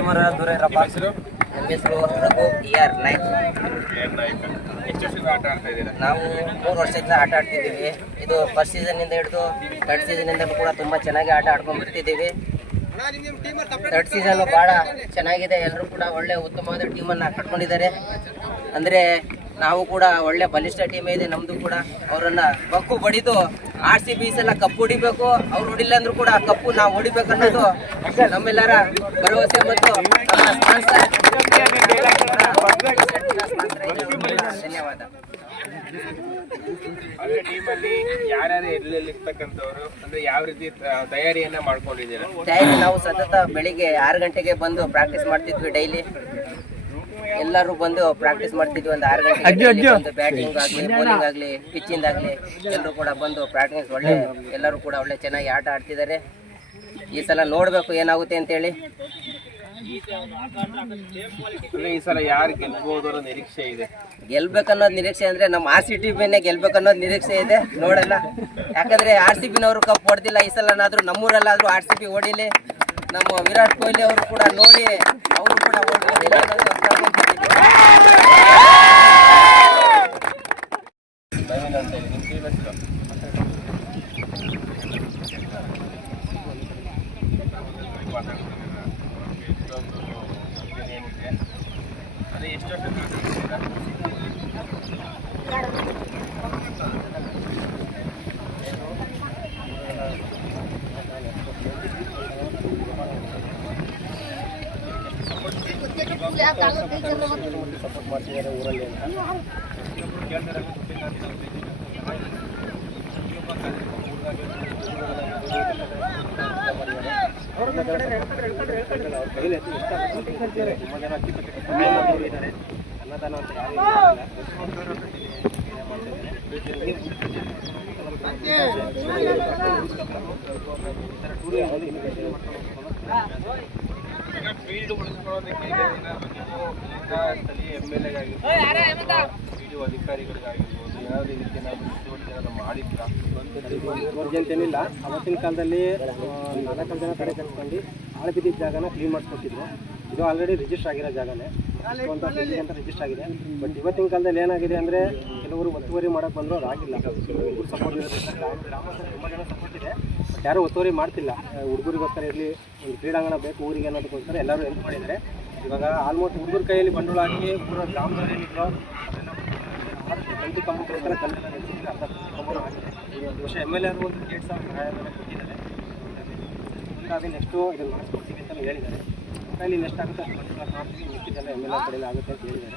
ಟೀಮರ ದೂರ ಇರಪ್ಪ. ನಮ್ಮ ಹೆಸರು ರಘು ಇ ಆರ್ ನಾವು ಮೂರು ವರ್ಷದಿಂದ ಆಟ ಆಡ್ತಿದ್ದೀವಿ. ಇದು ಫಸ್ಟ್ ಸೀಸನ್ನಿಂದ ಹಿಡಿದು ಥರ್ಡ್ ಸೀಸನ್ನಿಂದಲೂ ಕೂಡ ತುಂಬ ಚೆನ್ನಾಗಿ ಆಟ ಆಡ್ಕೊಂಡು ಬರ್ತಿದ್ದೀವಿ ಥರ್ಡ್ ಸೀಸನ್ ಭಾಳ ಚೆನ್ನಾಗಿದೆ. ಎಲ್ಲರೂ ಕೂಡ ಒಳ್ಳೆ ಉತ್ತಮವಾದ ಟೀಮನ್ನು ಕಟ್ಕೊಂಡಿದ್ದಾರೆ. ಅಂದರೆ ನಾವು ಕೂಡ ಒಳ್ಳೆ ಬಲಿಷ್ಠ ಟೀಮ್ ಇದೆ ನಮ್ದು ಕೂಡ ಅವರನ್ನ ಬಕ್ಕು ಬಡಿದು ಆರ್ ಸಿ ಬಿಸ್ ಎಲ್ಲ ಕಪ್ಪು ಹೊಡಿಬೇಕು ಅವ್ರು ಹೊಡಿಲ್ಲ ಅಂದ್ರೂ ಕೂಡ ಆ ಕಪ್ಪು ನಾವು ಹೊಡಿಬೇಕನ್ನೋದು ನಮ್ಮೆಲ್ಲರ ಭರವಸೆ ಮತ್ತು. ಧನ್ಯವಾದ ಅಂದ್ರೆ ಟೀಮಲ್ಲಿ ಯಾರ್ಯಾರು ಅಂದ್ರೆ ಯಾವ ರೀತಿ ತಯಾರಿಯನ್ನ ಮಾಡ್ಕೊಂಡಿದ್ದೀರಾ ಟೈಮ್ ನಾವು ಸತತ ಬೆಳಿಗ್ಗೆ ಆರು ಗಂಟೆಗೆ ಬಂದು ಪ್ರಾಕ್ಟೀಸ್ ಮಾಡ್ತಿದ್ವಿ ಡೈಲಿ ಎಲ್ಲರೂ ಬಂದು ಪ್ರಾಕ್ಟೀಸ್ ಮಾಡ್ತಿದ್ವಿ ಒಂದು ಆರು ಗಂಟೆ ಬ್ಯಾಟಿಂಗ್ ಆಗಲಿ ಬೌಲಿಂಗ್ ಆಗಲಿ ಪಿಚ್ಚಿಂದ ಆಗಲಿ ಎಲ್ಲರೂ ಕೂಡ ಬಂದು ಪ್ರಾಕ್ಟೀಸ್ ಒಳ್ಳೆ ಎಲ್ಲರೂ ಕೂಡ ಒಳ್ಳೆ ಚೆನ್ನಾಗಿ ಆಟ ಆಡ್ತಿದ್ದಾರೆ. ಈ ಸಲ ನೋಡಬೇಕು ಏನಾಗುತ್ತೆ ಅಂತೇಳಿ. ಈ ಸಲ ಯಾರು ಗೆಲ್ಬಹುದು ನಿರೀಕ್ಷೆ ಇದೆ? ಗೆಲ್ಬೇಕನ್ನೋದು ನಿರೀಕ್ಷೆ ಅಂದ್ರೆ ನಮ್ಮ ಆರ್ ಸಿ ಟಿ ಬಿನೇ ಗೆಲ್ಬೇಕನ್ನೋದು ನಿರೀಕ್ಷೆ ಇದೆ. ನೋಡಲ್ಲ. ಯಾಕಂದ್ರೆ ಆರ್ ಸಿ ಬಿನವರು ಕಪ್ ಹೊಡೆದಿಲ್ಲ. ಈ ಸಲನಾದ್ರೂ ನಮ್ಮೂರಲ್ಲಾದ್ರೂ ಆರ್ ಸಿ ಬಿ ಓಡಿಲಿ. ನಮ್ಮ ವಿರಾಟ್ ಕೊಹ್ಲಿ ಅವರು ಕೂಡ ನೋಡಿ ಅವರು ಕೂಡ ಹೊಡ್ದಿಲ್ಲ ಅನ್ನೋದು ನವೀನ್ ಅಂತ ಹೇಳಿ ನಿಮ್ಮ ಟೀಮ್ ಹೆಸರು ಅದೇ ಎಷ್ಟು ವರ್ಷ ಸಪೋರ್ಟ್ ಮಾಡ್ತಿದ್ದಾರೆ ಊರಲ್ಲಿ ಅಂತ ಅನ್ನದಾನ ಅಂತ ಫೀಲ್ಡ್ ಉಳಿಸ್ಕೊಳ್ಳೋದಕ್ಕೆ ಸ್ಥಳೀಯ ಎಂ ಎಲ್ ಎಗಾಗಿರ್ಬೋದು ಪಿ ಅಧಿಕಾರಿಗಳಿಗಾಗಿರ್ಬೋದು ಮಾಡಿದ್ರಾ? ಏನಿಲ್ಲ ಅವತ್ತಿನ ಕಾಲದಲ್ಲಿ ನಾಲ್ಕು ಜನ ಕಡೆ ಆಳು ಬಿದ್ದಿದ್ದ ಜಾಗನ ಕ್ಲೀನ್ ಮಾಡಿಸ್ಕೊಟ್ಟಿದ್ರು. ಇದು ಆಲ್ರೆಡಿ ರಿಜಿಸ್ಟರ್ ಆಗಿರೋ ಜಾಗನೇ. ಅಂತ ರಿಜಿಸ್ಟರ್ ಆಗಿದೆ. ಬಟ್ ಇವತ್ತಿನ ಕಾಲದಲ್ಲಿ ಏನಾಗಿದೆ ಅಂದರೆ, ಕೆಲವರು ಒತ್ತುವರಿ ಮಾಡೋಕೆ ಬಂದರೂ ಆಗಿಲ್ಲ. ಸಪೋರ್ಟ್ ಗ್ರಾಮಸ್ಥರು ತುಂಬ ಜನ ಸಪೋರ್ಟ್ ಇದೆ. ಬಟ್ ಯಾರೂ ಒತ್ತುವರಿ ಮಾಡ್ತಿಲ್ಲ. ಹುಡುಗರಿಗೋಸ್ಕರ ಇರಲಿ, ಒಂದು ಕ್ರೀಡಾಂಗಣ ಬೇಕು, ಊರಿಗೆ ಅನ್ನೋದಕ್ಕೋಸ್ಕರ ಎಲ್ಲರೂ ಹೆಲ್ಪ್ ಮಾಡಿದ್ದಾರೆ. ಇವಾಗ ಆಲ್ಮೋಸ್ಟ್ ಹುಡುಗರ ಕೈಯಲ್ಲಿ ಬಂಡವಾಳ ಹಾಕಿ ಪೂರ ಗ್ರಾಮದವ್ರು ವರ್ಷ ಎಂ ಎಲ್ ಎ ಒಂದು ಗೇಟ್ ಸಹ ಸಹಾಯಧನ ಕೊಟ್ಟಿದ್ದಾರೆ ನೆಕ್ಸ್ಟು ಇದನ್ನು ಮಾಡಿಸ್ಕೊಡ್ತೀವಿ ಹೇಳಿದ್ದಾರೆ ಅಲ್ಲಿ ನೆಕ್ಸ್ಟ್ ಆಗುತ್ತೆ ಮಾಡ್ತೀವಿ ಎಂ ಎಲ್ ಎ ಕಡೆಯಲ್ಲಿ ಆಗುತ್ತೆ ಅಂತ ಹೇಳಿದ್ದಾರೆ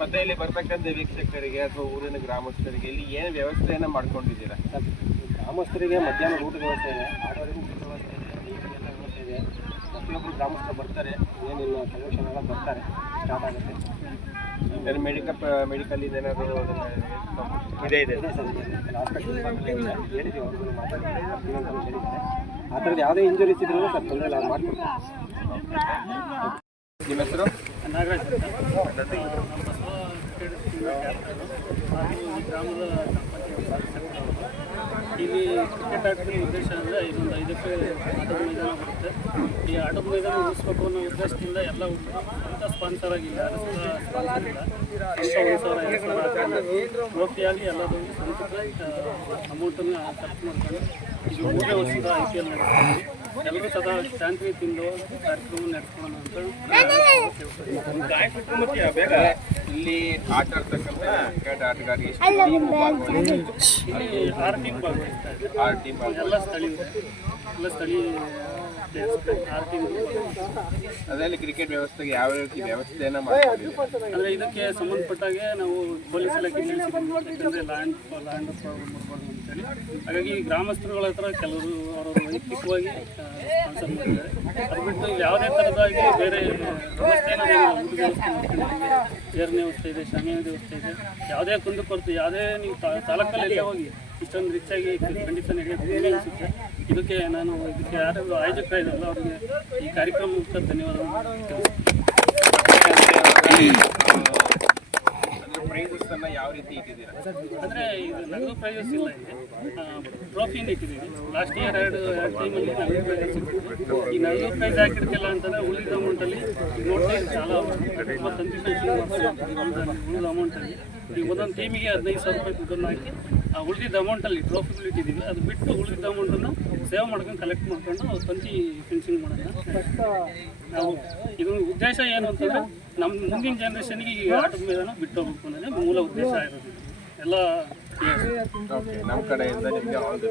ಮತ್ತೆ ಇಲ್ಲಿ ಬರ್ತಕ್ಕಂಥ ವೀಕ್ಷಕರಿಗೆ ಅಥವಾ ಊರಿನ ಗ್ರಾಮಸ್ಥರಿಗೆ ಇಲ್ಲಿ ಏನು ವ್ಯವಸ್ಥೆಯನ್ನು ಮಾಡ್ಕೊಂಡಿದ್ದೀರಾ ಗ್ರಾಮಸ್ಥರಿಗೆ ಮಧ್ಯಾಹ್ನ ಊಟದ ವ್ಯವಸ್ಥೆ ಇದೆ. ಆಡೋರಿಗೆ ಊಟದ ವ್ಯವಸ್ಥೆ ಇದೆ. ಇದೆ. ಪ್ರತಿಯೊಬ್ಬರು ಗ್ರಾಮಸ್ಥರು ಬರ್ತಾರೆ ಏನಿಲ್ಲ ಕಲೆಕ್ಷನ್ ಎಲ್ಲ ಬರ್ತಾರೆ ಸ್ಟಾರ್ಟ್ ಆಗುತ್ತೆ. ಏನು ಮೆಡಿಕಲ್ ಮೆಡಿಕಲ್ ಏನಾದರೂ ಇದೆ ಇದೆ? ಹಾಸ್ಪಿಟಲ್ ಹೇಳಿದ್ದೀವಿ ಅವ್ರಿಗೂ ಹೇಳಿದ್ದಾರೆ. ಆ ಥರದ್ದು ಯಾವುದೇ ಇಂಜುರೀಸ್ ಇದ್ರೂ ಸರ್ ತೊಂದರೆ ಇಲ್ಲ ಮಾಡ್ಕೊಡ್ತೀವಿ. ನಿಮ್ಮ ಹೆಸರು? ಇಲ್ಲಿ ಕ್ರಿಕೆಟ್ ಆಟದ ಉದ್ದೇಶ ಅಂದರೆ ಇದೊಂದು ಐದಕ್ಕೆ ಆಟದ ಮೈದಾನ ಬರುತ್ತೆ. ಈ ಆಟದ ಮೈದಾನ ಉಳಿಸ್ಬೇಕು ಅನ್ನೋ ಉದ್ದೇಶದಿಂದ ಎಲ್ಲ ಅಂತ ಸ್ಪಾನ್ಸರ್ ಆಗಿಲ್ಲ ಟ್ರೋಫಿಯಾಗಿ ಎಲ್ಲದೂ ಸ್ವಂತ ಅಮೌಂಟನ್ನು ಖರ್ಚು ಮಾಡ್ಕೊಂಡು ಇದು ಮೂರನೇ ವರ್ಷದ ಐ ಪಿ ಎಲ್ ನಡೆಸ್ತೀವಿ. ಎಲ್ಲರೂ ಸದಾ ಶಾಂತಿಯುತಿಯಿಂದ ಕಾರ್ಯಕ್ರಮ ನಡೆಸ್ಕೊಳ್ಳೋಣ ಅಂತ ಬೇಗ. ಇಲ್ಲಿ ಆಟ ಆಡ್ತಕ್ಕಂಥ ಕ್ರಿಕೆಟ್ ಭಾಗವಹಿಸಿದೆ? ಇಲ್ಲಿ ಆರ್ಥಿಕ ಇದೆ ಆರು ಟೀಮ್ ಎಲ್ಲ ಸ್ಥಳೀಯ ಎಲ್ಲ ಸ್ಥಳೀಯ ಅದರಲ್ಲಿ ಕ್ರಿಕೆಟ್ ವ್ಯವಸ್ಥೆಗೆ ಯಾವ ರೀತಿ ವ್ಯವಸ್ಥೆಯನ್ನು ಮಾಡ್ತೀವಿ ಅಂದರೆ ಇದಕ್ಕೆ ಸಂಬಂಧಪಟ್ಟಾಗೆ ನಾವು ಪೊಲೀಸ್ ಇಲಾಖೆ ಯಾಕಂದರೆ ಲ್ಯಾಂಡ್ ಲ್ಯಾಂಡ್ ಪ್ರಾಬ್ಲಮ್ ಬರ್ಬಾರ್ದು ಅಂತೇಳಿ. ಹಾಗಾಗಿ ಗ್ರಾಮಸ್ಥರುಗಳ ಹತ್ರ ಕೆಲವರು ಅವರು ವೈಯಕ್ತಿಕವಾಗಿ ಮಾಡಿದ್ದಾರೆ ಅದು ಬಿಟ್ಟು ಯಾವುದೇ ಥರದಾಗಿ ಬೇರೆ ವ್ಯವಸ್ಥೆಯನ್ನು ನಾವು ಊಟದ ವ್ಯವಸ್ಥೆ ಮಾಡ್ಕೊಂಡಿದ್ದೀವಿ ಚೇರ್ನ ವ್ಯವಸ್ಥೆ ಇದೆ ಶಾಮಿಯಾನ ವ್ಯವಸ್ಥೆ ಇದೆ. ಯಾವುದೇ ಕುಂದುಕೊರತೆ ಯಾವುದೇ ನೀವು ತಾಲೂಕಲ್ಲಿ ಹೋಗಿ ಇಷ್ಟೊಂದು ರಿಚ್ ಆಗಿ ಕಂಡೀಷನ್ ಅನಿಸುತ್ತೆ ಇದಕ್ಕೆ ನಾನು ಇದಕ್ಕೆ ಯಾರು ಆಯೋಜಕ ಇದ್ದಾರಲ್ಲ ಅವರಿಗೆ ಈ ಕಾರ್ಯಕ್ರಮ ಧನ್ಯವಾದಗಳು. ಪ್ರೈಸಸ್ ಅನ್ನ ಯಾವ ರೀತಿ ಇಟ್ಟಿದ್ದೀರಾ? ಅಂದ್ರೆ ಇದು ನಗದು ಪ್ರೈಸಸ್ ಇಲ್ಲ ಟ್ರೋಫಿನ ಇಟ್ಟಿದ್ದೀವಿ. ಲಾಸ್ಟ್ ಇಯರ್ ಎರಡು ಎರಡು ಟೈಮಲ್ಲಿ ನಗದು ಪ್ರೈಸಸ್ ಈ ನಗದು ಪ್ರೈಸ್ ಹಾಕಿರ್ತಿಲ್ಲ ಅಂತಂದ್ರೆ ಉಳಿದ ಅಮೌಂಟಲ್ಲಿ ನೋಡ್ತಾ ಇದ್ದೀವಿ చాలా ತುಂಬ ಕನ್ಫ್ಯೂಷನ್ ಉಳಿದ ಅಮೌಂಟಲ್ಲಿ ಈಗ ಒಂದೊಂದು ಟೀಮಿಗೆ ಹದಿನೈದು ಸಾವಿರ ರೂಪಾಯಿ ದುಡ್ಡನ್ನು ಹಾಕಿ ಆ ಉಳಿದಿದ್ದ ಅಮೌಂಟಲ್ಲಿ ಟ್ರೋಫಿಗಳು ಇಟ್ಟಿದ್ದೀವಿ. ಅದು ಬಿಟ್ಟು ಉಳಿದಿದ್ದ ಅಮೌಂಟನ್ನು ಸೇವ್ ಮಾಡ್ಕೊಂಡು ಕಲೆಕ್ಟ್ ಮಾಡ್ಕೊಂಡು ಅವ್ರು ತಂತಿ ಫಿನಿಶಿಂಗ್ ಮಾಡೋಣ ನಾವು ಇದು ಉದ್ದೇಶ ಏನು ಅಂತಂದರೆ ನಮ್ಮ ಮುಂದಿನ ಜನ್ರೇಷನ್ಗೆ ಈ ಆಟದ ಮೈದಾನ ಬಿಟ್ಟು ಹೋಗ್ಬೇಕು ಅನ್ನೋದೇ ಮೂಲ ಉದ್ದೇಶ ಇರೋದು. ಎಲ್ಲ ಓಕೆ ನಮ್ಮ ಕಡೆಯಿಂದ ನಿಮಗೆ ಆಲ್ ದಿ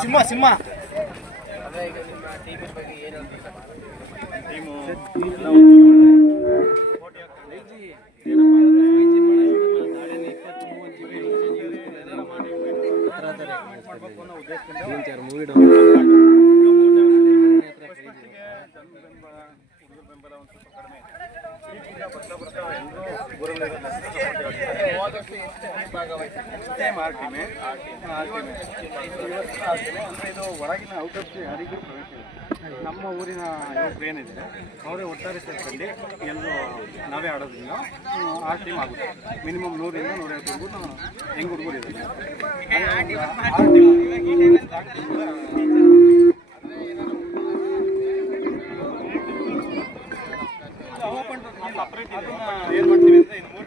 Semua, semua. ಮಾಡ್ತೀನಿ ಅಂದರೆ ಇದು ಹೊರಗಿನ ಔಟ್ ಆಫ್ ಯಾರಿಗೂ ಪ್ರವೇಶ ಇಲ್ಲ ನಮ್ಮ ಊರಿನ ಯುವಕರು ಏನಿದೆ ಅವರೇ ಒಟ್ಟಾರೆ ಸೇರ್ಕೊಂಡು ಎಲ್ಲರೂ ನಾವೇ ಆಡೋದ್ರಿಂದ, ಆ ಟೀಮ್ ಆಗುತ್ತೆ. ಮಿನಿಮಮ್ ನೂರಿಂದ ನೂರೈವತ್ತು ಹುಡುಗರು, ಹೆಂಗೆ ಹುಡುಗರು ಇದ್ದಾರೆ. ಆ ಸಪ್ರೇಟ್ ಏನು ಮಾಡ್ತೀವಿ ಅಂದರೆ ಇನ್ನು ಮೂರು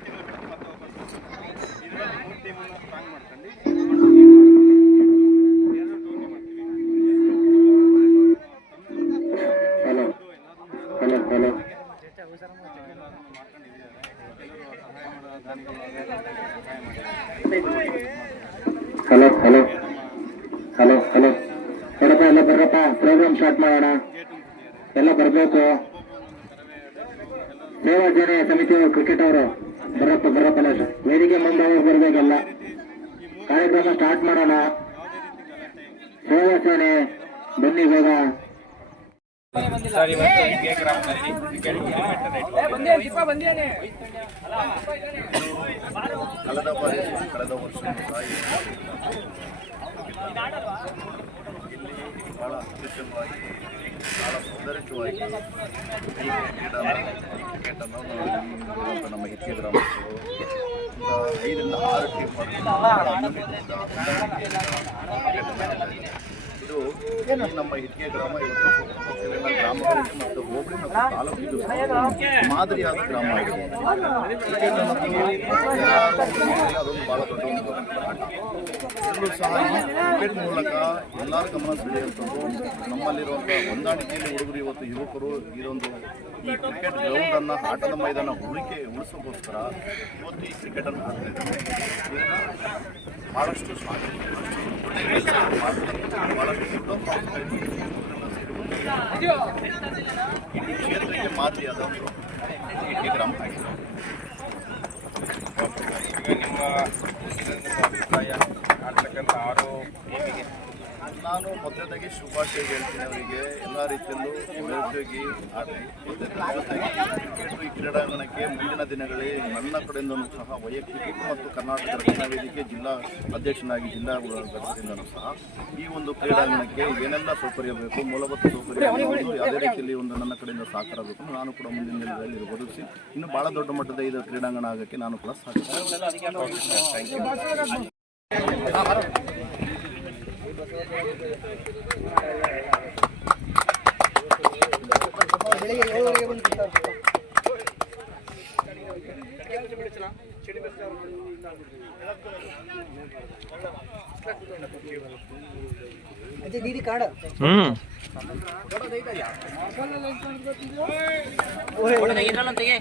ಎಲ್ಲ ಬರ್ರಪ್ಪ ಪ್ರೋಗ್ರಾಮ್ ಸ್ಟಾರ್ಟ್ ಮಾಡೋಣ? ಎಲ್ಲ ಬರಬೇಕು. ಸೇವಾ ಸೇನೆ ಸಮಿತಿ ಕ್ರಿಕೆಟ್ ಅವರು. ಬರಪ್ಪ ಬರಪ್ಪ ವೇದಿಕೆ ಮುಂದೆ ಬರ್ಬೇಕಲ್ಲ. ಕಾರ್ಯಕ್ರಮ ಸ್ಟಾರ್ಟ್ ಮಾಡೋಣ. ಸೇವಾ ಸೇನೆ ಬನ್ನಿ ಬೇಗ. ಕಳೆದ ವರ್ಷ ಕಳೆದ ವರ್ಷ ಬಹಳ ಅತ್ಯುತ್ತಮವಾಗಿ, ಬಹಳ ಸೌಂದರ್ಯವಾಗಿ ಈ ಕ್ರೀಡಾ ಈ ಕ್ರಿಕೆಟನ್ನು ನಮ್ಮ ಹಿತ್ತಿಗೆ ಗ್ರಾಮ ಐದರಿಂದ ಆರು ಟೀಮ್ ಇದು ನಮ್ಮ ಹಿಟ್ಟಿಗೆ ಗ್ರಾಮ, ಇವತ್ತು ಗ್ರಾಮಗಳಿಗೆ ಮತ್ತು ಹೋಬಳಿ ಮತ್ತು ತಾಲೂಕಿಗೂ ಮಾದರಿಯಾದ ಗ್ರಾಮ ಆಗಿದೆ. ಅದೊಂದು ಬಹಳ ದೊಡ್ಡ ಒಂದು ಇಲ್ಲೂ ಸಹ ಈ ಕ್ರಿಕೆಟ್ ಮೂಲಕ ಎಲ್ಲರ ಗಮನ ಸೆಳೆಯುವಂಥದ್ದು ನಮ್ಮಲ್ಲಿರುವಂಥ ಹೊಂದಾಣಿಕೆಯಲ್ಲಿ ಹುಡುಗರು ಇವತ್ತು ಯುವಕರು ಇದೊಂದು ಈ ಕ್ರಿಕೆಟ್ ಗ್ರೌಂಡನ್ನು ಆಟದ ಮೈದಾನ ಉಳಿಕೆ ಉಳಿಸೋಕ್ಕೋಸ್ಕರ ಇವತ್ತು ಈ ಕ್ರಿಕೆಟನ್ನು ಆಡ್ತಾ ಇದ್ದಾರೆ. ಭಾಳಷ್ಟು ಶ್ಲಾಘನೀಯ, ಭಾಳಷ್ಟು ಕ್ಷೇತ್ರಕ್ಕೆ ಮಾದರಿಯಾದ ಒಂದು ಗ್ರಾಮ ಆಗಿದೆ ನಿಮ್ಮ ಅಭಿಪ್ರಾಯ ಆರು ನಾನು ಮೊದಲನೇದಾಗಿ ಶುಭಾಶಯ ಹೇಳ್ತೀನಿ ಅವರಿಗೆ. ಎಲ್ಲ ರೀತಿಯಲ್ಲೂ ನಿರುದ್ಯೋಗಿ ಆಗಲಿ ಈ ಕ್ರೀಡಾಂಗಣಕ್ಕೆ ಮುಂದಿನ ದಿನಗಳಲ್ಲಿ ನನ್ನ ಕಡೆಯಿಂದಲೂ ಸಹ ವೈಯಕ್ತಿಕ ಮತ್ತು ಕರ್ನಾಟಕ ರಕ್ಷಣಾ ವೇದಿಕೆ ಜಿಲ್ಲಾ ಅಧ್ಯಕ್ಷನಾಗಿ ಜಿಲ್ಲಾ ಘಟಕದಿಂದಲೂ ಸಹ ಈ ಒಂದು ಕ್ರೀಡಾಂಗಣಕ್ಕೆ ಏನೆಲ್ಲ ಸೌಕರ್ಯ ಬೇಕು, ಮೂಲಭೂತ ಸೌಕರ್ಯ ಯಾವುದೇ ರೀತಿಯಲ್ಲಿ ಒಂದು ನನ್ನ ಕಡೆಯಿಂದ ಸಹಕಾರ ಬೇಕು ನಾನು ಕೂಡ ಮುಂದಿನ ದಿನಗಳಲ್ಲಿ ಒದಗಿಸಿ ಇನ್ನು ಬಹಳ ದೊಡ್ಡ ಮಟ್ಟದ ಇದು ಕ್ರೀಡಾಂಗಣ ಆಗಕ್ಕೆ ನಾನು ಕೂಡ ಸಹಕಾರ दीदी काढ हम्म ओए ओए नाही इतना नाही ते